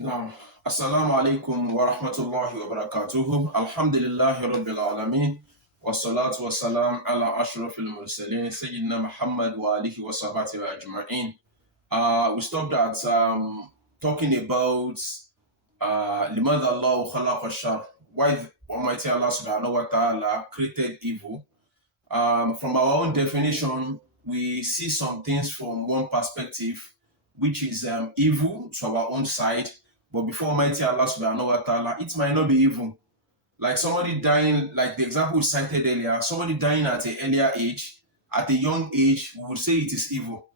نعم. السلام عليكم ورحمة الله وبركاته. الحمد لله رب العالمين والصلاة والسلام على أشرف المرسلين سيدنا محمد وآله وصحبه أجمعين. We stopped at talking about لماذا الله خلق الشر, why Almighty Allah subhanahu wa ta'ala created evil. From our own definition, we see some things from one perspective, which is evil to our own side. But before Almighty Allah subhanahu wa ta'ala, it might not be evil. Like somebody dying, like the example we cited earlier, somebody dying at an earlier age, at a young age, we would say it is evil.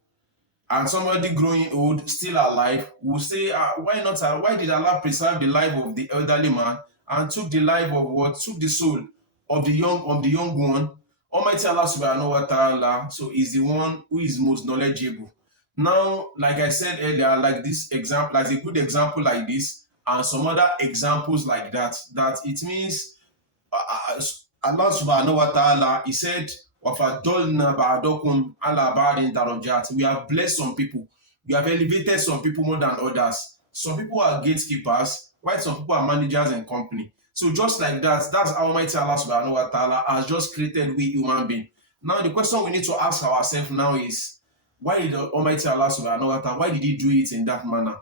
And somebody growing old, still alive, will say, why not? Why did Allah preserve the life of the elderly man and took the life of what? Took the soul of the young one. Almighty Allah subhanahu wa ta'ala, so is the one who is most knowledgeable. Now, like I said earlier, like this example, like a good example like this, and some other examples like that, that it means uh, Allah subhanahu wa ta'ala, He said, وَفَضَّلْنَا بَعْضَكُمْ عَلَى بَعْضٍ دَرَجَاتٍ. We have blessed some people. We have elevated some people more than others. Some people are gatekeepers, while some people are managers in company. So just like that, that's how Almighty Allah subhanahu wa ta'ala has just created we human being. Now the question we need to ask ourselves now is, why did Almighty Allah subhanahu wa ta'ala, why did He do it in that manner?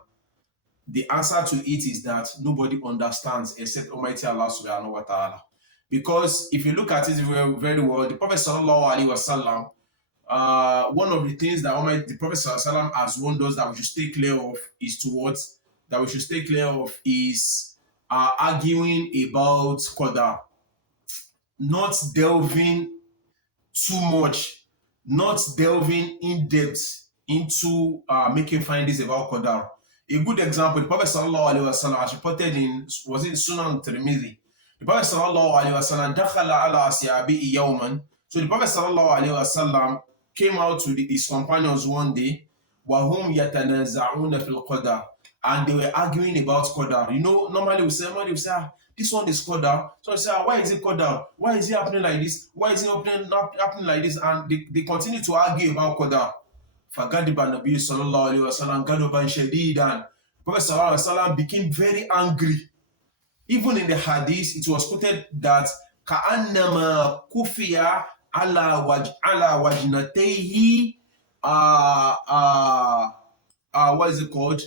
The answer to it is that nobody understands except Almighty Allah subhanahu wa ta'ala. Because if you look at it very, very well, the Prophet sallallahu alaihi wasallam, one of the things that the Prophet sallallahu alaihi wasallam has warned us that we should stay clear of is towards that we should stay clear of is arguing about qadar, not delving too much, not delving in depth into making findings about qadar. A good example, the Prophet sallallahu alaihi wasallam, as reported in, was it Sunan Tirmidhi? The Prophet sallallahu alaihi wasallam dakhala ala asyabihi yawman. So the Prophet sallallahu alaihi wasallam came out to his companions one day, wahum yatanaza'una fil qadar, and they were arguing about qadar. You know, normally somebody will say, this one is qadar. So I say, why is it qadar? Why is it happening like this? Why is it happening like this? And they continue to argue about qadar. فَغَضِبَ النَّبِيُّ صَلَّى اللَّهُ عَلَيْهِ وَسَلَّمَ غَضَبًا شَدِيدًا. Prophet sallallahu alaihi wasallam became very angry. Even in the hadith, it was quoted that كَأَنَّمَا كُفِيَ عَلَى وَجْنَتَيْهِ what is it called?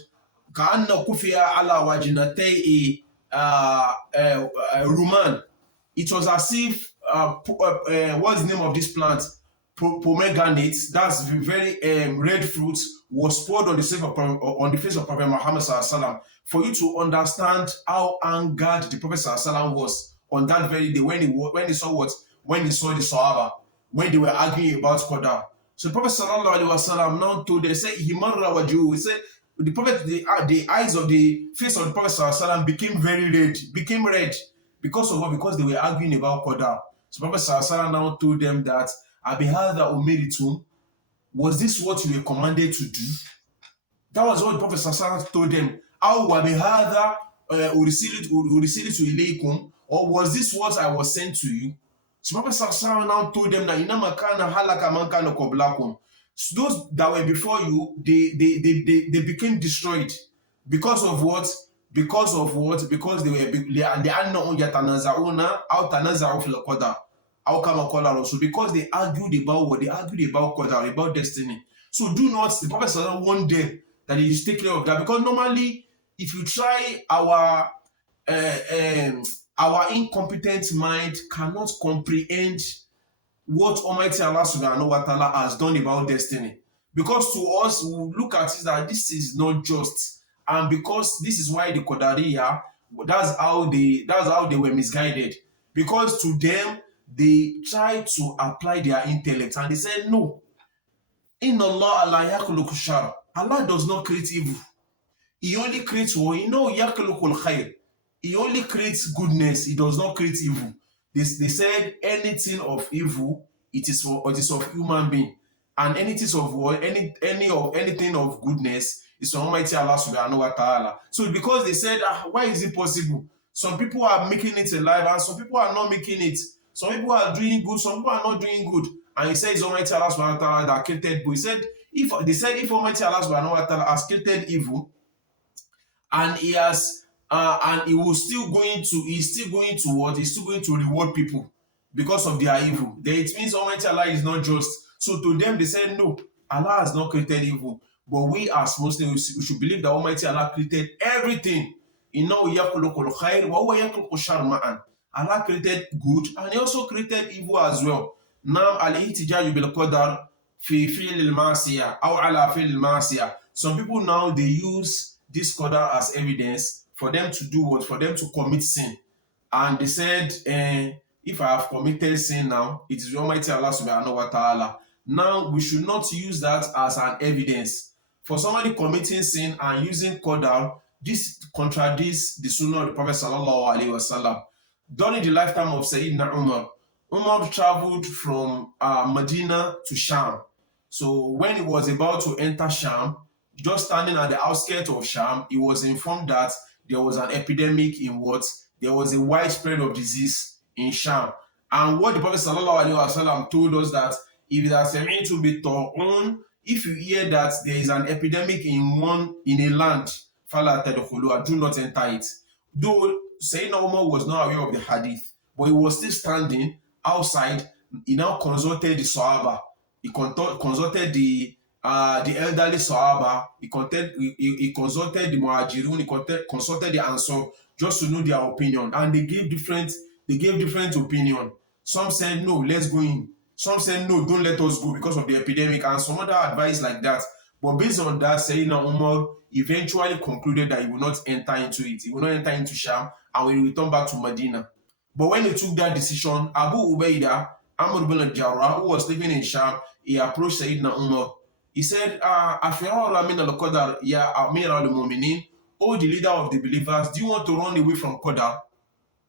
كَأَنَّ كُفِيَ عَلَى وَجْنَتَيْهِ ruman. It was as if what's the name of this plant? Pomegranates, that's very red fruit, was poured on the face of Prophet Muhammad sallallahu for you to understand how angered the Prophet sallallahu was on that very day when he saw what, when he saw the Sahaba, when they were arguing about Qadar. So the Prophet sallallahu alaihi wasallam now told them, say he said the Prophet, the eyes of the face of the Prophet sallallahu became very red, became red because of what? Because they were arguing about Qadar. So Prophet sallallahu now told them that Abihada Umeritum, was this what you were commanded to do? That was what the Prophet Sallallahu told them. Aw wabihada urisilitu ilaykum, or was this what I was sent to you? So Prophet Sallallahu now told them that inama kana halaka man kana qablakum. So those that were before you, they became destroyed because of what? Because of what? Because they are not yatanaza'una aw tanaza'u fil qadar. How come I call also? Because they argued about what? They argued about qadar, about destiny. So do not, the Prophet said one day that you take care of that. Because normally, if you try, our incompetent mind cannot comprehend what Almighty Allah subhanahu wa ta'ala has done about destiny. Because to us, we look at it that this is not just. And because this is why the Qadariya, that's how they were misguided. Because to them, they tried to apply their intellect and they said, no, in Allah, Allah does not create evil. He only creates what? He only creates goodness. He does not create evil. They said anything of evil, it is of human being. And anything of what? Anything of goodness is from Almighty Allah subhanahu wa ta'ala. So because they said, why is it possible? Some people are making it alive and some people are not making it. Some people are doing good, some people are not doing good. And he says Almighty Allah subhanahu wa ta'ala that created, but he said, if Almighty Allah subhanahu wa ta'ala has created evil, and he has and he will still going to he's still going to what he's still going to reward people because of their evil. Then it means Almighty Allah is not just. So to them they say no, Allah has not created evil. But we as Muslims we should believe that Almighty Allah created everything. إِنَّهُ يَخْلُقُ الْخَيْرَ وَهُوَ يَخْلُقُ الشَّرَّ مَعًا. Allah created good and he also created evil as well. Now al-ihtijaju bil qadar fi fi'l al-ma'siyah aw ala fi'l al-ma'siyah. Some people now they use this qadar as evidence for them to do what? For them to commit sin. And they said, if I have committed sin now, it is Almighty Allah subhanahu wa ta'ala. Now we should not use that as an evidence. For somebody committing sin and using qadar, this contradicts the sunnah of the Prophet sallallahu alaihi wasallam. During the lifetime of Sayyidina Umar, Umar traveled from Medina to Sham. So when he was about to enter Sham, just standing at the outskirts of Sham, he was informed that there was an epidemic in what? There was a widespread of disease in Sham. And what the Prophet sallallahu alaihi wasallam told us that if there's something to be taught, if you hear that there is an epidemic in a land, fala tadkhuluha, do not enter it. Though Sayyidina Umar was not aware of the hadith, but he was still standing outside. He now consulted the Sahaba. He consulted the elderly Sahaba. He consulted the Muhajirun. He consulted the Ansar just to know their opinion, and they gave different opinion. Some said no, let's go in. Some said no, don't let us go because of the epidemic, and some other advice like that. But based on that, Sayyidina Umar eventually concluded that he will not enter into it. He will not enter into Sham and will return back to Medina. But when he took that decision, Abu Ubaidah, Amr bin al-Jarrah, who was living in Sham, he approached Sayyidina Umar. He said, Afirar min al-Qadar, ya Amir al-Mu'minin, O the leader of the believers, do you want to run away from Qadar?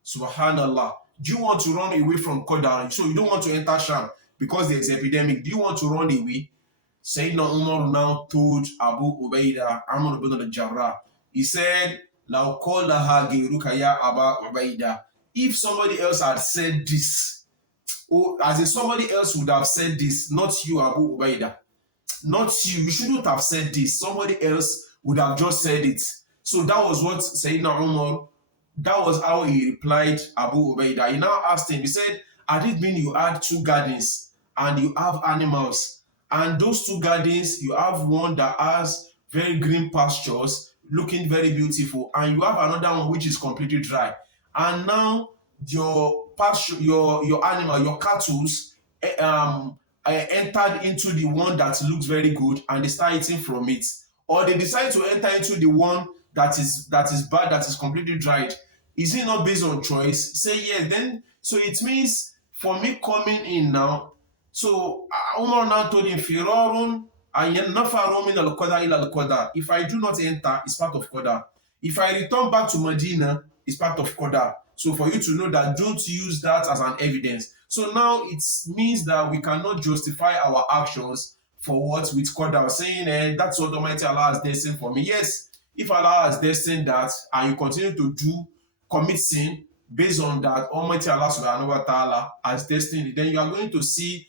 Subhanallah. Do you want to run away from Qadar? So you don't want to enter Sham because there's an epidemic. Do you want to run away? Sayyidina Umar now told Abu Ubaidah, Amr bin al-Jarrah, he said, Law qallaha ghayruka ya Aba Ubaidah. If somebody else had said this, or as if somebody else would have said this, not you, Abu Ubaidah, not you, you shouldn't have said this. Somebody else would have just said it. So that was what Sayyidina Umar, that was how he replied Abu Ubaidah. He now asked him, he said, had it been you had two gardens and you have animals, and those two gardens, you have one that has very green pastures, looking very beautiful, and you have another one which is completely dry. And now your pasture, your animal, your cattle, entered into the one that looks very good, and they start eating from it, or they decide to enter into the one that is bad, that is completely dried. Is it not based on choice? Say yes. Then so it means for me coming in now. So Umar now told him, Firarun nafarun min al-qadar ila al-qadar. If I do not enter, it's part of qadar. If I return back to Medina, it's part of qadar. So for you to know that, don't use that as an evidence. So now it means that we cannot justify our actions for what with qadar, saying that's what Almighty Allah has destined for me. Yes, if Allah has destined that and you continue to commit sin based on that Almighty Allah subhanahu wa ta'ala has destined, then you are going to see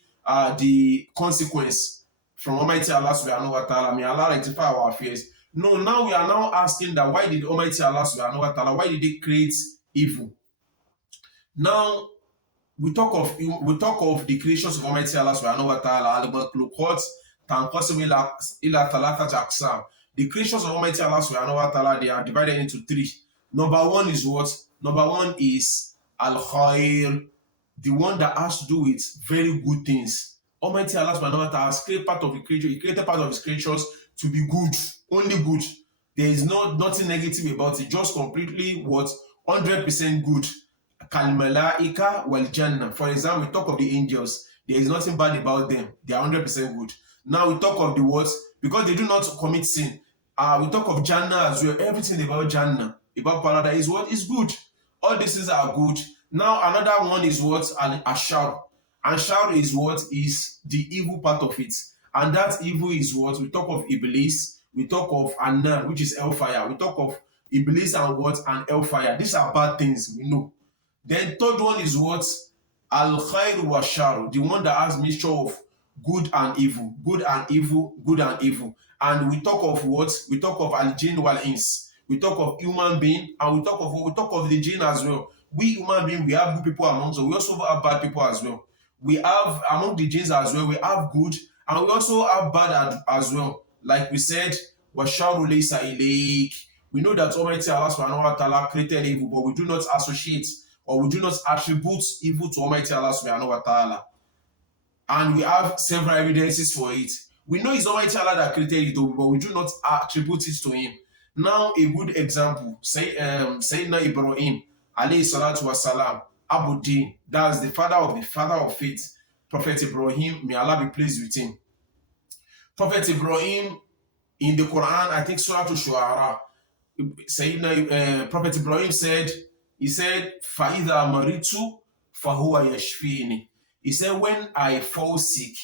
the consequence from Almighty Allah subhanahu wa ta'ala. May Allah rectify our affairs. No, now we are now asking that why did Almighty Allah subhanahu wa ta'ala, why did he create evil? Now we talk of the creations of Almighty Allah subhanahu wa ta'ala. Al-makhluqat tanqasimu ila thalathat aqsam. The creations of Almighty Allah subhanahu wa ta'ala, they are divided into three. Number one is what? Number one is al-khair, the one that has to do with very good things. Almighty Allah subhanahu wa ta'ala has created part of the creature. He created part of his creatures to be good, only good. There is nothing negative about it, just completely what? 100% good. Kal-malaika wal-jannah. For example, we talk of the angels. There is nothing bad about them. They are 100% good. Now we talk of the what? Because they do not commit sin. We talk of Jannah as well. Everything about Jannah, about paradise, is what is good. All these things are good. Now another one is what? Ashar. Ashar is what? Is the evil part of it. And that evil is what? We talk of Iblis. We talk of Annar, which is hellfire. We talk of Iblis and what? And hellfire. These are bad things, we know. Then third one is what? Al-khair wa shar, the one that has mixture of good and evil, good and evil, good and evil. And we talk of what? We talk of al-jinn wal-ins. we talk of human being, and we talk of the jinn as well. We human being, we have good people amongst us. We also have bad people as well. We have among the jinns as well. We have good, and we also have bad as well. Like we said, washaru laysa ilayk. We know that Almighty Allah subhanahu wa ta'ala created evil, but we do not associate or we do not attribute evil to Almighty Allah subhanahu wa ta'ala. And we have several evidences for it. We know it's Almighty Allah that created it, but we do not attribute it to Him. Now, a good example, say Sayyidina Ibrahim, alayhi salatu wasalam, Abu Din, that's the father of faith, Prophet Ibrahim, may Allah be pleased with him. Prophet Ibrahim, in the Quran, I think Surah Shu'ara, Sayyidina Prophet Ibrahim said, فَإِذَا مَرِضْتُ فَهُوَ يَشْفِينِ. He said, when I fall sick,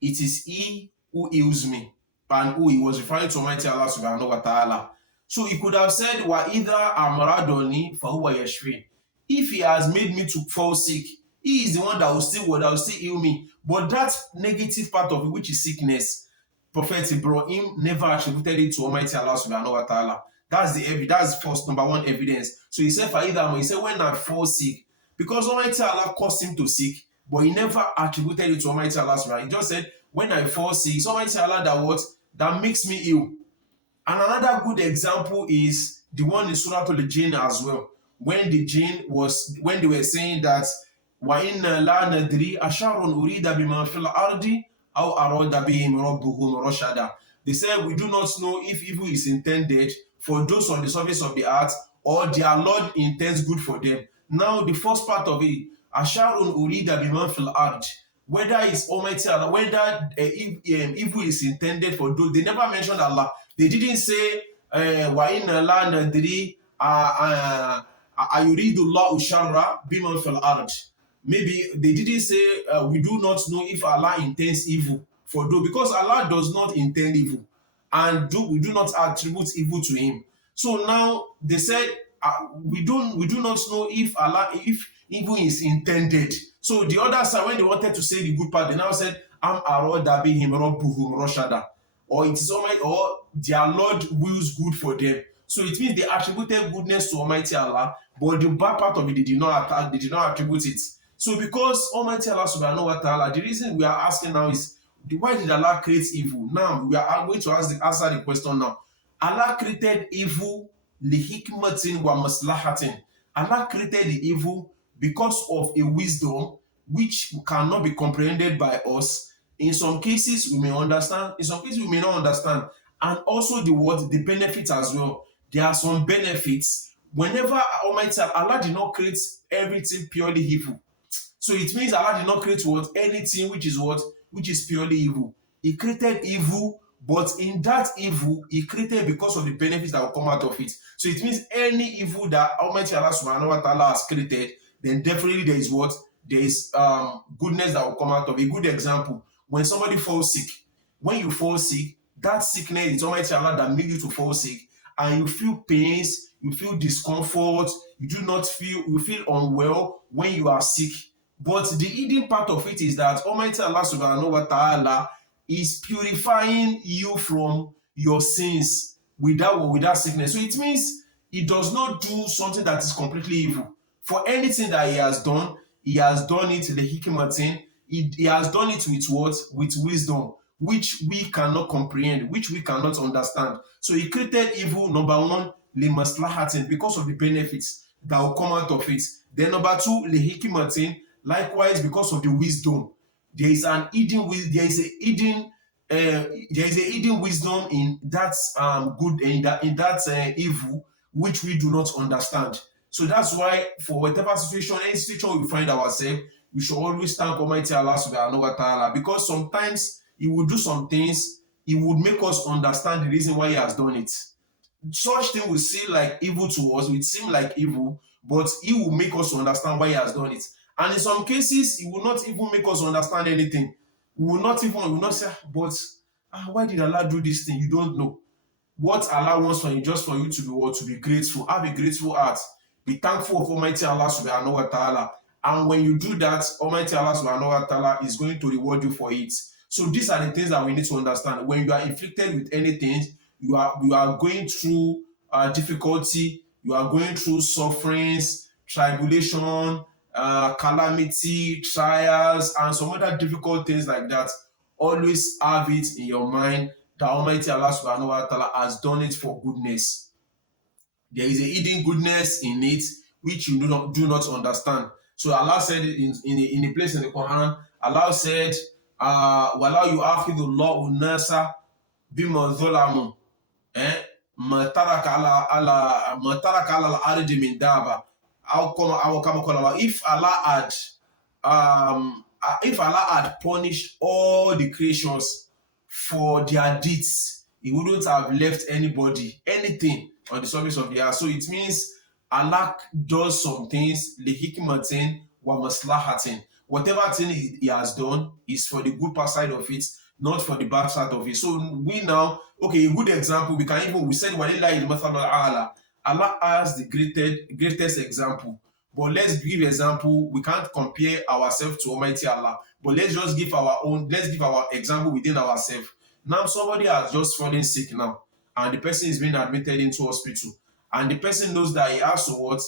it is He who heals me. And who He was referring to Almighty Allah subhanahu wa ta'ala. So he could have said, وَإِذَا أَمْرَضَنِي فَهُوَ يَشْفِينِ. If He has made me to fall sick, He is the one that will still heal me. But that negative part of it, which is sickness, Prophet Ibrahim never attributed it to Almighty Allah subhanahu wa ta'ala. That's first number one evidence. So he said, he said, when I fall sick, because Almighty Allah caused him to sick, but he never attributed it to Almighty Allah subhanahu. He just said, when I fall sick, it's Almighty Allah that makes me ill. And another good example is the one in Surah Al-Jinn as well. When they were saying that وَإِنَّ لَا نَدْرِي أَشَرٌ أُرِيدَ بِمَا فِي الْأَرْضِ أَوْ أَرَادَ بِهِمْ رَبُّهُمْ رَشَدًا. They said, we do not know if evil is intended for those on the surface of the earth, or their Lord intends good for them. Now, the first part of it, Asharun urida biman fil ard, whether it's Almighty Allah, whether evil is intended for those. They never mentioned Allah. They didn't say wa inna la nadri ayuridu Allahu sharra biman fil ard. Maybe they didn't say we do not know if Allah intends evil for those, because Allah does not intend evil, and we do not attribute evil to Him. So now they said we do not know if evil is intended. So the other side, when they wanted to say the good part, they now said am aroda bihim rabbuhum rashada, or it is Almighty, or their Lord wills good for them. So it means they attributed goodness to Almighty Allah, but the bad part of it they did not attribute it. So because Almighty Allah subhanahu wa ta'ala, the reason we are asking now is, why did Allah create evil? Now we are going to answer the question now. Allah created evil lihikmatin wa maslahatin. Allah created the evil because of a wisdom which cannot be comprehended by us. In some cases we may understand, in some cases we may not understand. And also the benefits as well. There are some benefits. Whenever Almighty Allah did not create everything purely evil. So it means Allah did not create anything which is purely evil. He created evil, but in that evil, He created because of the benefits that will come out of it. So it means any evil that Almighty Allah subhanahu wa ta'ala has created, then definitely there is goodness that will come out of it. A good example, when somebody falls sick, when you fall sick, that sickness is Almighty Allah that made you to fall sick, and you feel pains, you feel discomfort, you feel unwell when you are sick. But the hidden part of it is that Almighty Allah subhanahu wa ta'ala is purifying you from your sins with that sickness. So it means He does not do something that is completely evil. For anything that He has done it the hikmatin. He has done it with what? With wisdom, which we cannot comprehend, which we cannot understand. So He created evil, number one, limaslahatin, because of the benefits that will come out of it. Then number two, lihikmatin, likewise because of the wisdom. There is a hidden wisdom in that evil which we do not understand. So that's why for whatever situation, any situation we find ourselves, we should always thank Almighty Allah subhanahu wa ta'ala, because sometimes He will do some things, He would make us understand the reason why He has done it. Such thing will seem like evil to us, will seem like evil, but He will make us understand why He has done it. And in some cases, He will not even make us understand anything. We will not say, but why did Allah do this thing? You don't know. What Allah wants from you, just for you to be grateful. Have a grateful heart. Be thankful of Almighty Allah subhanahu wa ta'ala. And when you do that, Almighty Allah subhanahu wa ta'ala is going to reward you for it. So these are the things that we need to understand. When you are inflicted with anything, you are going through difficulty, you are going through sufferings, tribulation, calamity, trials, and some other difficult things like that, always have it in your mind that Almighty Allah subhanahu wa ta'ala has done it for goodness. There is a hidden goodness in it which you do not understand. So Allah said in a place in the Quran, Allah said, "Wala yu'akhidhu Allahu an-nasa bima zalamu." Ma taraka ala al-ardi min daba. How come if Allah had punished all the creations for their deeds, He wouldn't have left anybody, anything on the surface of the earth. So it means Allah does some things, lihikmatin wa maslahatin. Whatever thing He has done is for the good part side of it, not for the bad side of it. So we now, okay, a good example, we said walillahi al-mathalu al-a'la. Allah has the greatest example. But let's give example. We can't compare ourselves to Almighty Allah. But let's give our example within ourselves. Now somebody has just fallen sick now, and the person is being admitted into hospital, and the person knows that he has to what,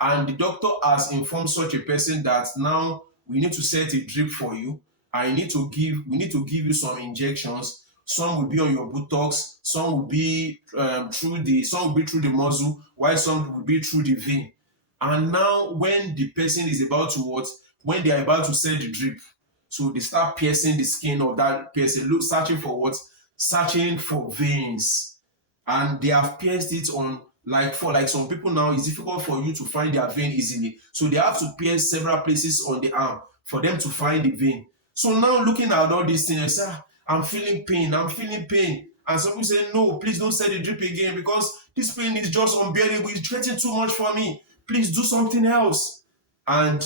and the doctor has informed such a person that now we need to set a drip for you, and we need to give you some injections. Some will be on your buttocks, some will be through the muscle, while some will be through the vein. And now when the person is about to what, when they are about to set the drip, so they start piercing the skin of that person, searching for what? Searching for veins. And they have pierced it on, for some people now, it's difficult for you to find their vein easily. So they have to pierce several places on the arm for them to find the vein. So now looking at all these things, I say, I'm feeling pain. And some people say, no, please don't set the drip again because this pain is just unbearable. It's getting too much for me. Please do something else. And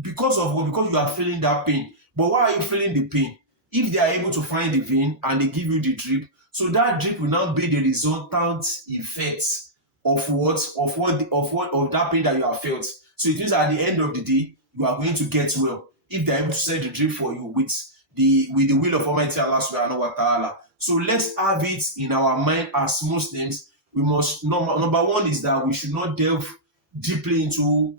because of what? Because you are feeling that pain. But why are you feeling the pain? If they are able to find the vein and they give you the drip, so that drip will now be the resultant effect of that pain that you have felt. So it means at the end of the day, you are going to get well if they are able to set the drip for you with the will of Almighty Allah subhanahu wa ta'ala. So let's have it in our mind as Muslims. We must number one is that we should not delve deeply into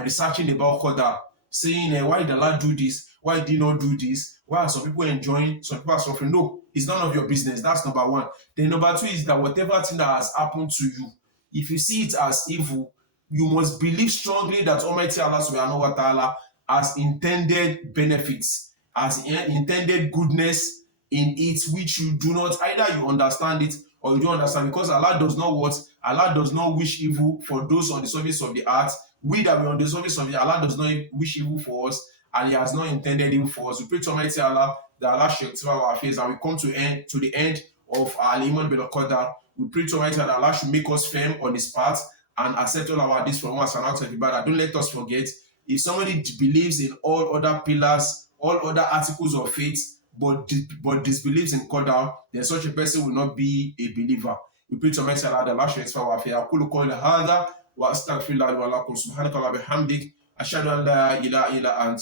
researching about Qadar, saying why did Allah do this? Why did He not do this? Why are some people enjoying? Some people are suffering. No, it's none of your business. That's number one. Then number two is that whatever thing that has happened to you, if you see it as evil, you must believe strongly that Almighty Allah subhanahu wa ta'ala has intended benefits, has intended goodness in it, which you do not, either you understand it or you don't understand, because Allah does not wish evil for those on the surface of the earth. We that we on the surface of the earth, Allah does not wish evil for us, and He has not intended evil for us. We pray to Almighty Allah that Allah should rectify our affairs, and we come to the end of our Al-Iman bil Qadar. We pray to Almighty Allah that Allah should make us firm on His path and accept all our deeds from us and out of the bad. Don't let us forget, if somebody believes in all other pillars, all other articles of faith, but disbelieves in Qadar, then such a person will not be a believer. We pray to Almighty Allah that Allah should rectify our affairs. أقول قولي هذا وأستغفر الله لي ولكم سبحانك اللهم وبحمدك أشهد أن لا إله إلا أنت